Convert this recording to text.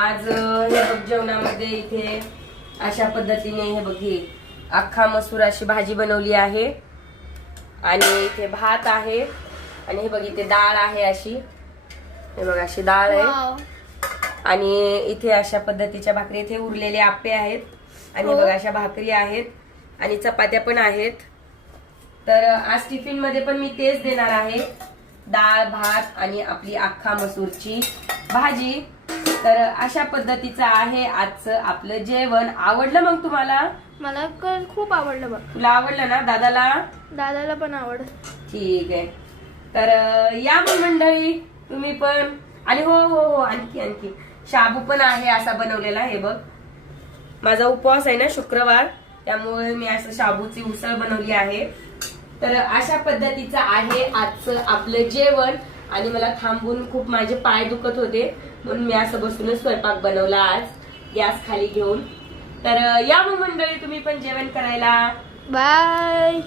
आज हे बघ जेवणामध्ये इथे अशा पद्धतीने हे बघ ही अख्खा मसूर अशी भाजी बनवली आहे आणि इथे भात आहे आणि हे बघ इथे डाळ आहे अशी, हे बघ अशी डाळ आहे आणि इथे अशा पद्धतीच्या भाकरी, इथे उरलेले आप्पे आहेत आणि बघ अशा भाकरी आहेत आणि चपात्या पण आहेत. तर आज टिफिन मध्ये पण मी तेच देणार आहे, डाळ भात आणि आपली अख्खा मसूरची भाजी. तर अशा पद्धतीचं आहे आजचं आपलं जेवण. आवडलं मग तुम्हाला? मला खूप आवडलं बघ. तुला आवडलं ना? दादाला पण आवड. ठीक आहे. तर या मग मंडळी तुम्ही पण. आणि हो हो हो आणखी शाबू पण आहे असा बनवलेला. हे बघ माझा उपवास आहे ना शुक्रवार, त्यामुळे मी असं शाबूची उसळ बनवली आहे. तर अशा पद्धतीचं आहे आजचं आपलं जेवण आणि मला थांबून खूप माझे पाय दुखत होते म्हणून मी असं बसूनच स्वयंपाक बनवला आज गॅस खाली घेऊन. तर या मग मंडळी तुम्ही पण जेवण करायला. बाय.